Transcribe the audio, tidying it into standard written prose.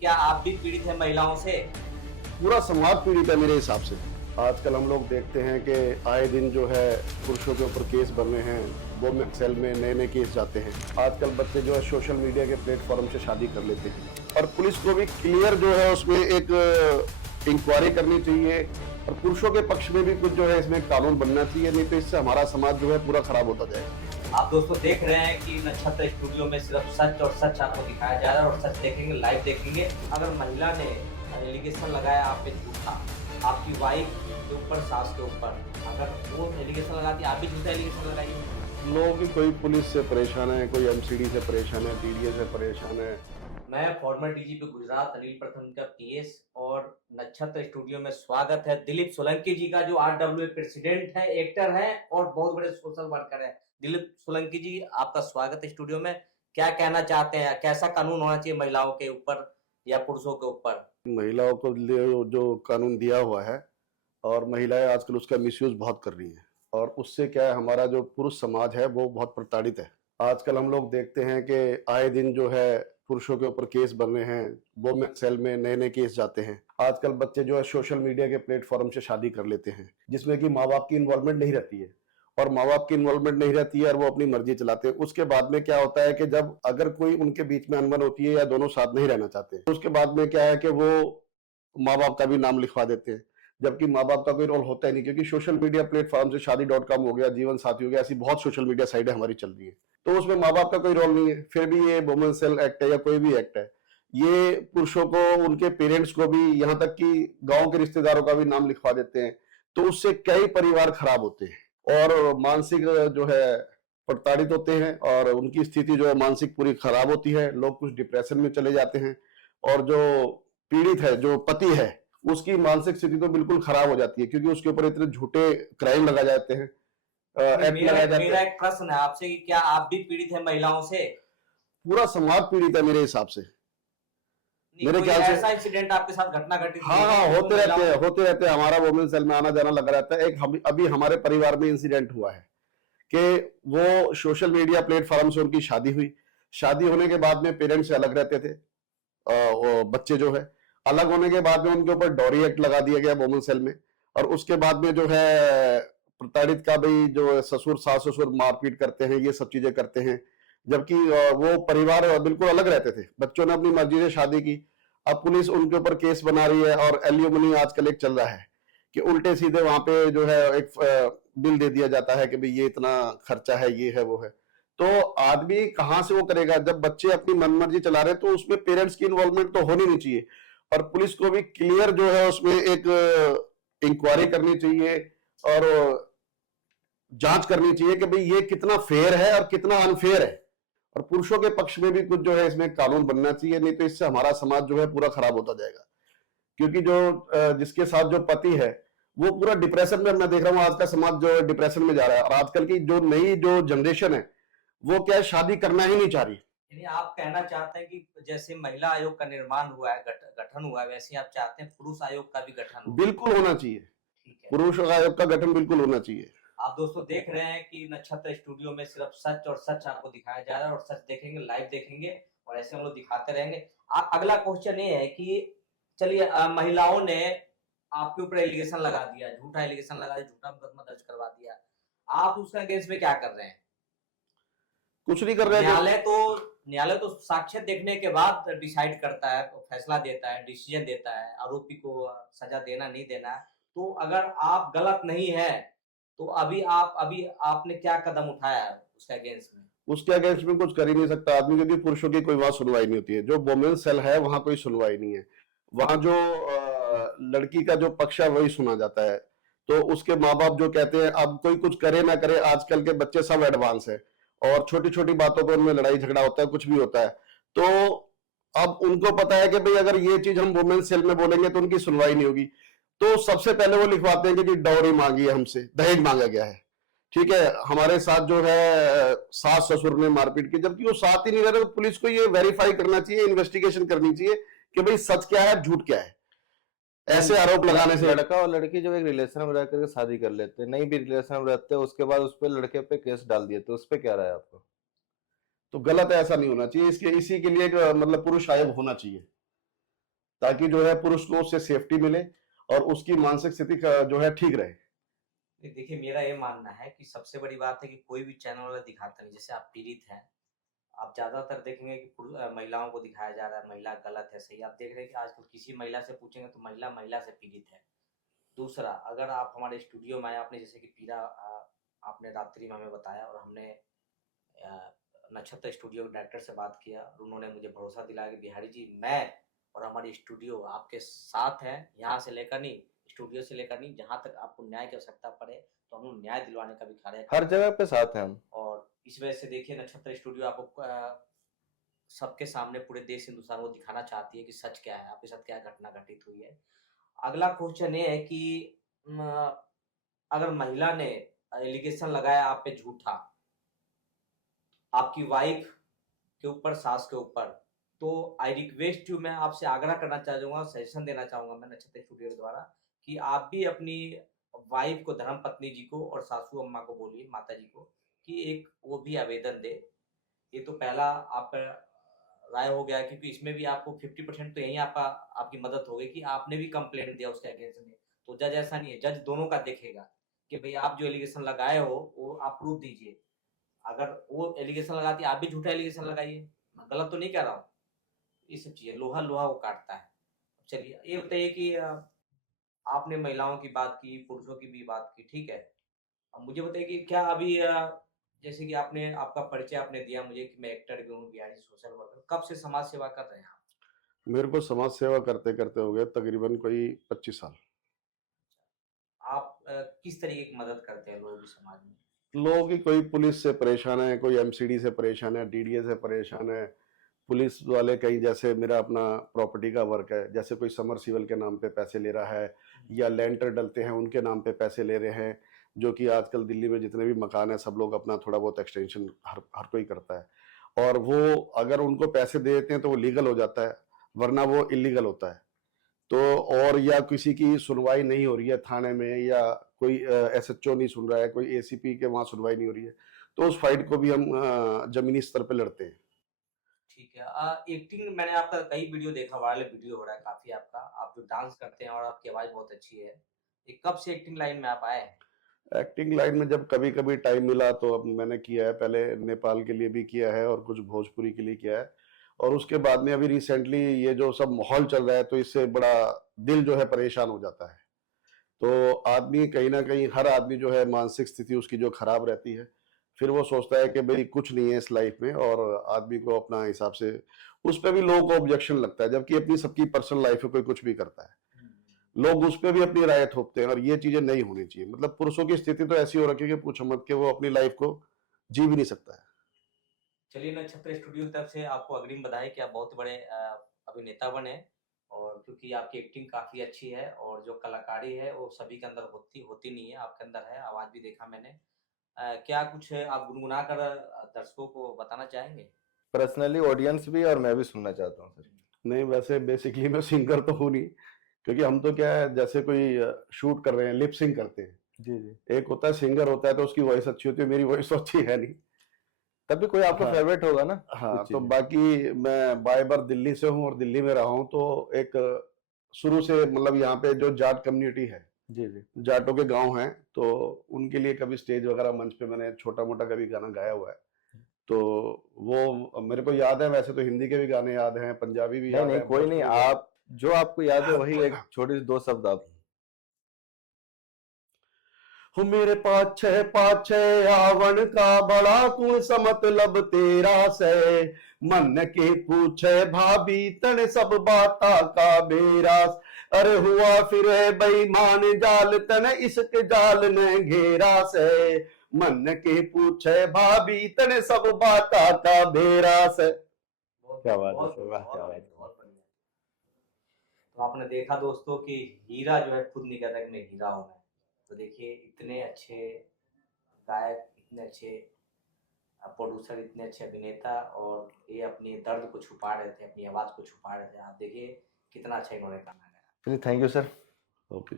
क्या आप भी पीड़ित हैं महिलाओं से? पूरा समाज पीड़ित है मेरे हिसाब से। आजकल हम लोग देखते हैं कि आए दिन जो है पुरुषों के ऊपर केस बन रहे हैं, वोमेन सेल में नए नए केस जाते हैं। आजकल बच्चे जो है सोशल मीडिया के प्लेटफॉर्म से शादी कर लेते हैं और पुलिस को भी क्लियर जो है उसमें एक इंक्वायरी करनी चाहिए और पुरुषों के पक्ष में भी कुछ जो है इसमें कानून बनना चाहिए, नहीं तो इससे हमारा समाज जो है पूरा खराब होता जाएगा। आप दोस्तों देख रहे हैं कि नक्षत्र स्टूडियो में सिर्फ सच और सच आपको दिखाया जा रहा है और सच देखेंगे, लाइव देखेंगे। अगर महिला ने एलिगेशन लगाया आप पे झूठा, आपकी वाइफ के ऊपर, सास के ऊपर, अगर वो एलिगेशन लगाती, आप भी झूठा एलिगेशन लगाइए। लोगों की कोई पुलिस से परेशान है, कोई एमसीडी से परेशान है, डीडीए से परेशान है। मैं फॉर्मर डीजीपी गुजरात अनिल प्रथम का पीएस और नक्षत्र स्टूडियो में स्वागत है दिलीप सोलंकी जी का, जो आरडब्ल्यूए प्रेसिडेंट है, एक्टर है और बहुत बड़े सोशल वर्कर है। दिलीप सोलंकी जी, आपका स्वागत है स्टूडियो में। क्या कहना चाहते हैं, कैसा कानून होना चाहिए महिलाओं के ऊपर या पुरुषों के ऊपर? महिलाओं को लिए जो कानून दिया हुआ है और महिलाएं आजकल उसका मिसयूज बहुत कर रही हैं और उससे क्या है, हमारा जो पुरुष समाज है वो बहुत प्रताड़ित है। आजकल हम लोग देखते हैं कि आए दिन जो है पुरुषों के ऊपर केस बन रहे हैं, वोमेन सेल में नए नए केस जाते हैं। आजकल बच्चे जो है सोशल मीडिया के प्लेटफॉर्म से शादी कर लेते हैं जिसमें कि माँ बाप की इन्वॉल्वमेंट नहीं रहती है और माँ बाप की इन्वॉल्वमेंट नहीं रहती है और वो अपनी मर्जी चलाते हैं। उसके बाद में क्या होता है कि जब अगर कोई उनके बीच में अनबन होती है या दोनों साथ नहीं रहना चाहते, तो उसके बाद में क्या है कि वो माँ बाप का भी नाम लिखवा देते हैं, जबकि माँ बाप का कोई रोल होता ही नहीं, क्योंकि सोशल मीडिया प्लेटफॉर्म से शादी.com हो गया, जीवन साथी हो गया, ऐसी बहुत सोशल मीडिया साइटें हमारी चल रही है, तो उसमें माँ बाप का कोई रोल नहीं है। फिर भी ये वुमेन सेल एक्ट है या कोई भी एक्ट है, ये पुरुषों को, उनके पेरेंट्स को भी, यहाँ तक कि गांव के रिश्तेदारों का भी नाम लिखवा देते हैं। तो उससे कई परिवार खराब होते हैं और मानसिक जो है प्रताड़ित होते हैं और उनकी स्थिति जो है मानसिक पूरी खराब होती है। लोग कुछ डिप्रेशन में चले जाते हैं और जो पीड़ित है, जो पति है, उसकी मानसिक स्थिति तो बिल्कुल खराब हो जाती है, क्योंकि उसके ऊपर इतने झूठे क्राइम लगाए जाते हैं, एक्ट लगाए जाते मेरा हैं। एक प्रश्न है आपसे कि क्या आप भी पीड़ित हैं महिलाओं से? पूरा समाज पीड़ित है मेरे हिसाब से, नहीं, मेरे कोई ख्याल से। ऐसा इंसिडेंट आपके साथ घटना घटित हाँ हुई है हाँ, जिसमें होते रहते महिलाओं? हैं, होते रहते हैं। हमारा वुमेन सेल में आना जाना लगा रहता है। एक अभी हमारे परिवार में इंसिडेंट हुआ है कि वो सोशल मीडिया प्लेटफॉर्म से उनकी शादी हुई। शादी होने के बाद में पेरेंट्स से अलग रहते थे, वो बच्चे जो है अलग होने के बाद में उनके ऊपर डॉरी एक्ट लगा दिया गया वुमेन सेल में। और उसके बाद में जो है प्रताड़ित का भाई जो ससुर, सास ससुर मारपीट करते हैं, ये सब चीजें करते हैं, जबकि वो परिवार बिल्कुल अलग रहते थे। बच्चों ने अपनी मर्जी से शादी की, अब पुलिस उनके ऊपर केस बना रही है और एलियोमनी आजकल एक चल रहा है कि उल्टे सीधे वहां पे जो है एक बिल दे दिया जाता है कि भाई ये इतना खर्चा है, ये है, वो है। तो आदमी कहां से वो करेगा जब बच्चे अपनी मनमर्जी चला रहे हैं? तो उसमें पेरेंट्स की इन्वॉल्वमेंट तो होनी नहीं चाहिए और पुलिस को भी क्लियर जो है उसमें एक इंक्वायरी करनी चाहिए और जांच करनी चाहिए कि भाई ये कितना फेयर है और कितना अनफेयर है। और पुरुषों के पक्ष में भी कुछ जो है इसमें कानून बनना चाहिए, नहीं तो इससे हमारा समाज जो है पूरा खराब होता जाएगा। क्योंकि जो जिसके साथ जो पति है वो पूरा डिप्रेशन में, मैं देख रहा हूँ आज का समाज जो है डिप्रेशन में जा रहा है। और आजकल की जो नई जो जनरेशन है वो क्या है, शादी करना ही नहीं चाह रही। यानी आप कहना चाहते हैं कि जैसे महिला आयोग का निर्माण हुआ है, गठन हुआ है, वैसे ही आप चाहते हैं पुरुष आयोग का भी गठन हो? बिल्कुल होना चाहिए, ठीक है। पुरुष आयोग का गठन बिल्कुल होना चाहिए। आप दोस्तों देख रहे हैं कि नक्षत्र स्टूडियो में सिर्फ सच और सच आपको दिखाया जा रहा है और सच देखेंगे, लाइव देखेंगे और ऐसे हम लोग दिखाते रहेंगे। अगला क्वेश्चन ये है कि चलिए, महिलाओं ने आपके ऊपर एलिगेशन लगा दिया, झूठा एलिगेशन लगा दिया, झूठा मुकदमा दर्ज करवा दिया, आप उसका अगेंस्ट में क्या कर रहे हैं? कुछ नहीं कर रहे हैं। न्यायालय तो साक्ष्य देखने के बाद डिसाइड करता है, तो फैसला देता है, डिसीजन देता है, आरोपी को सजा देना नहीं देना। तो अगर आप गलत नहीं है तो अभी आपने क्या कदम उठाया है उसके अगेंस्ट में? उसके अगेंस्ट में कुछ कर ही नहीं सकता आदमी, क्योंकि पुरुषों की कोई वहां सुनवाई नहीं होती है। जो वुमेन सेल है वहां कोई सुनवाई नहीं है, वहां जो लड़की का जो पक्ष है वही सुना जाता है। तो उसके माँ बाप जो कहते हैं, अब कोई कुछ करे ना करे, आजकल के बच्चे सब एडवांस है और छोटी छोटी बातों पर उनमें लड़ाई झगड़ा होता है, कुछ भी होता है। तो अब उनको पता है कि भाई अगर ये चीज हम वुमेन सेल में बोलेंगे तो उनकी सुनवाई नहीं होगी। तो सबसे पहले वो लिखवाते हैं कि जी डॉरी मांगी है, हमसे दहेज मांगा गया है। ठीक है, हमारे साथ जो है सास ससुर ने मारपीट की, जबकि वो साथ ही नहीं रह रहे। तो पुलिस को ये वेरीफाई करना चाहिए, इन्वेस्टिगेशन करनी चाहिए कि भाई सच क्या है, झूठ क्या है। ऐसे आरोप लगाने से लड़का और लड़की जब एक रिलेशन में रह करके शादी कर लेते हैं, नहीं भी रिलेशन में रहते हैं, उसके बाद उस पे लड़के पे केस डाल दिए, तो उस पे क्या राय है आपको? तो गलत है, ऐसा नहीं होना चाहिए। इसके इसी के लिए एक, मतलब पुरुष आयोग होना चाहिए। ताकि जो है पुरुष को उससे सेफ्टी मिले और उसकी मानसिक स्थिति जो है ठीक रहे। देखिए मेरा ये मानना है कि सबसे बड़ी बात है कि कोई भी चैनल वाला दिखाता नहीं, जैसे आप पीड़ित हैं, आप ज्यादातर देखेंगे कि महिलाओं को दिखाया जा रहा है, महिला गलत है सही, आप देख रहे हैं कि आजकल किसी महिला से पूछेंगे तो महिला महिला से पीड़ित है। दूसरा, अगर आप हमारे स्टूडियो में आए, आपने जैसे कि पीड़ा आपने रात्रि में हमें बताया और हमने नक्षत्र स्टूडियो के डायरेक्टर से बात किया और उन्होंने मुझे भरोसा दिलाया कि बिहारी जी मैं और हमारी स्टूडियो आपके साथ हैं, यहाँ से लेकर नहीं, स्टूडियो से लेकर नहीं, जहाँ तक आपको न्याय की आवश्यकता पड़े तो हम लोग न्याय दिलवाने का भी कार्य हर जगह पे साथ हैं हम। और इस वजह से देखिए नक्षत्र स्टूडियो आपको सबके सामने पूरे देश हिंदुस्तान को दिखाना चाहती है कि सच क्या है, आपके साथ क्या घटना घटित हुई है। अगला क्वेश्चन ये है कि अगर महिला ने एलिगेशन लगाया आप पे झूठा, आपकी वाइफ के ऊपर, सास के ऊपर, तो आई रिक्वेस्ट यू, मैं आपसे आग्रह करना चाहूंगा, सजेशन देना चाहूंगा मैं नक्षत्र स्टूडियो के द्वारा कि आप भी अपनी वाइफ को, धर्म पत्नी जी को और सासू अम्मा को बोलिए, माता जी को, कि एक वो भी आवेदन दे। ये तो पहला आपका राय हो गया, क्योंकि इसमें भी आपको 50% तो यही आपकी मदद होगी कि आपने भी कंप्लेंट दिया उसके अगेंस्ट में। तो जज ऐसा नहीं है, जज दोनों का देखेगा कि भाई आप जो एलिगेशन लगाए हो वो आप प्रूफ दीजिए। अगर वो एलिगेशन लगाती है, आप भी झूठा एलिगेशन लगाइए, मैं गलत तो नहीं कह रहा हूँ। ये सब चीजें, लोहा लोहा को काटता है। चलिए ये बताइए कि आपने महिलाओं की बात की, पुरुषों की भी बात की, ठीक है। अब मुझे बताइए कि क्या अभी जैसे कि आपने आपका परिचय आपने दिया मुझे कि मैं एक्टर भी हूँ, बिहारी सोशल वर्कर, कब से समाज सेवा कर रहे हैं आप? मेरे को समाज सेवा करते करते हो गए तकरीबन कोई 25 साल। आप किस तरीके की मदद करते हैं लोगों की समाज में? लोगों की, कोई पुलिस से परेशान है, कोई एमसीडी से परेशान है, डीडीए से परेशान है, पुलिस वाले कहीं, जैसे मेरा अपना प्रॉपर्टी का वर्क है, जैसे कोई समरसीवल के नाम पे पैसे ले रहा है या लेंटर डलते हैं उनके नाम पे पैसे ले रहे हैं, जो कि आजकल दिल्ली में जितने भी मकान है सब लोग अपना थोड़ा बहुत एक्सटेंशन हर कोई करता है, और वो अगर उनको पैसे दे देते हैं तो वो लीगल हो जाता है, वरना वो इलीगल होता है। तो और या किसी की सुनवाई नहीं हो रही है थाने में, या कोई एसएचओ नहीं सुन रहा है, कोई एसीपी के वहां सुनवाई नहीं हो रही है, तो उस फाइट को भी हम जमीनी स्तर पे लड़ते हैं। ठीक है। एक्टिंग मैंने आपका कई वीडियो देखा, वायरल वीडियो हो रहा है काफी आपका, आप जो डांस करते हैं और आपकी आवाज बहुत अच्छी है। ये कब से एक्टिंग लाइन में आप आए हैं? एक्टिंग लाइन में जब कभी कभी टाइम मिला तो अब मैंने किया है, पहले नेपाल के लिए भी किया है और कुछ भोजपुरी के लिए किया है, और उसके बाद में अभी रिसेंटली ये जो सब माहौल चल रहा है तो इससे बड़ा दिल जो है परेशान हो जाता है। तो आदमी कहीं ना कहीं, हर आदमी जो है मानसिक स्थिति उसकी जो खराब रहती है, फिर वो सोचता है कि भाई कुछ नहीं है इस लाइफ में, और आदमी को अपना हिसाब से, उस पर भी लोगों को ऑब्जेक्शन लगता है, जबकि अपनी सबकी पर्सनल लाइफ में कोई कुछ भी करता है, लोग उस पर भी अपनी राय थोपते हैं, और ये चीजें नहीं होनी चाहिए। मतलब पुरुषों की स्थिति तो ऐसी हो रखी है कि पूछो मत, कि वो अपनी लाइफ को जी भी नहीं सकता है। चलिए नक्षत्र स्टूडियो की तरफ से आपको अग्रिम बधाई कि आप बहुत बड़े अभिनेता बने, और क्योंकि आपकी एक्टिंग काफी अच्छी है और जो कलाकारी है वो सभी के अंदर होती नहीं है, आपके अंदर है, आवाज भी देखा मैंने। क्या कुछ आप गुनगुना कर दर्शकों को बताना चाहेंगे? पर्सनली ऑडियंस भी और मैं भी सुनना चाहता हूँ सर। नहीं, वैसे बेसिकली मैं सिंगर तो हूँ नहीं, क्योंकि हम तो क्या है, जैसे कोई शूट कर रहे हैं, लिप सिंग करते हैं, जी जी। एक होता है सिंगर होता है तो उसकी वॉइस अच्छी होती है, मेरी वॉइस तो अच्छी है नहीं। तब भी कोई आपका हाँ फेवरेट होगा ना? हाँ, कुछ तो चीजें। बाकी मैं बाय बर्थ दिल्ली से हूँ और दिल्ली में रहा हूँ, तो एक शुरू से, मतलब यहाँ पे जो जाट कम्युनिटी है, जी जी। जाटों के गांव हैं, तो उनके लिए कभी स्टेज वगैरह मंच पे मैंने छोटा मोटा कभी गाना गाया हुआ है, तो वो मेरे को याद है। वैसे तो हिंदी के भी गाने याद हैं, पंजाबी भी नहीं याद नहीं, है, कोई नहीं, भोजपुरी भी याद आप जो आपको याद है वही है। एक छोटी सी दो शब्द आप। हो मेरे पाछे पाछे आवन का बड़ा कौन सा मतलब तेरा से, मन के पूछे भाभी तने सब बाता का बेरा, अरे हुआ फिर बेईमान जाल तने इश्क जाल ने घेरा से, मन के पूछे भाभी तने सब बाता का बेरा से। बहुत क्या बढ़िया, बात है बहुत सर, बढ़िया, वाह बहुत क्या बात बढ़िया, है। बहुत बढ़िया। तो आपने देखा दोस्तों कि हीरा जो है खुद नहीं कहता कि मैं हीरा हूं मैं। तो देखिए इतने अच्छे गायक, इतने अच्छे प्रोड्यूसर, इतने अच्छे अभिनेता, और ये अपने दर्द को छुपा रहे थे, अपनी आवाज को छुपा रहे थे। आप देखिए कितना अच्छा इन्होंने गाना गाया। चलिए थैंक यू सर। ओके।